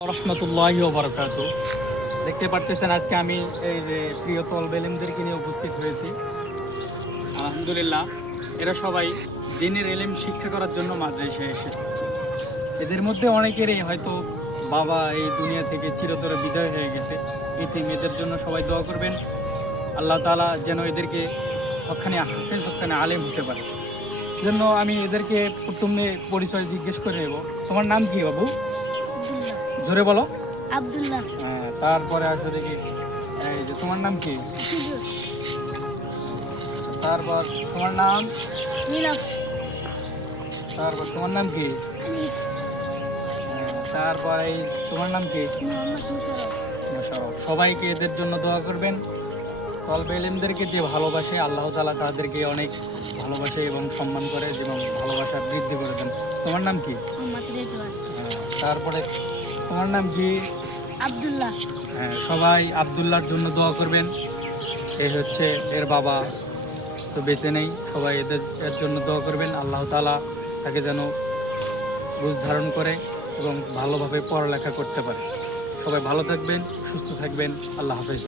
রহমতুল্লাহি ওয়া বারাকাতুহু। দেখতে পারতেছেন আজকে আমি এই যে প্রিয় তলবে ইলমদেরকে নিয়ে উপস্থিত হয়েছি। আলহামদুলিল্লাহ, এরা সবাই দ্বীনের ইলম শিক্ষা করার জন্য মাদ্রাসায় এসেছে। এদের মধ্যে অনেকেরই হয়তো বাবা এই দুনিয়া থেকে চিরতরে বিদায় হয়ে গেছে। ইতিম, এদের জন্য সবাই দোয়া করবেন। আল্লাহ তাআলা যেন এদেরকে হক্কানি হাফেজ, হক্কানি আলেম হতে পারে। জন্য আমি এদেরকে প্রথমে পরিচয় জিজ্ঞেস করে নেব। তোমার নাম কি বাবু? আব্দুল্লাহ। জোরে বলো। আব্দুল্লাহ। হ্যাঁ, তারপরে আসো দেখি, এই যে তোমার নাম কি? সুজুদ। তারপর তোমার নাম? মিনাস। তারপর তোমার নাম কি? আলিফ। তারপর এই তোমার নাম কি? মোহাম্মদ মুশাররফ। মোশাররফ। সবাইকে এদের জন্য দোয়া করবেন। তলবে ইলমদেরকে যে ভালোবাসে আল্লাহ তাআলা তাদেরকে অনেক ভালোবাসে এবং সম্মান করে এবং ভালোবাসা বৃদ্ধি করে দেন। তোমার নাম কি? মোহাম্মদ রেজওয়ান। তারপরে তোমার নাম কি? আব্দুল্লাহ। হ্যাঁ, সবাই আব্দুল্লাহর জন্য দোয়া করবেন। এই হচ্ছে এর বাবা, তো বেঁচে নেই। সবাই এর জন্য দোয়া করবেন। আল্লাহ তাআলা তাকে যেন বুঝ ধারণ করে এবং ভালোভাবে পড়ালেখা করতে পারে। সবাই ভালো থাকবেন, সুস্থ থাকবেন। আল্লাহ হাফেজ।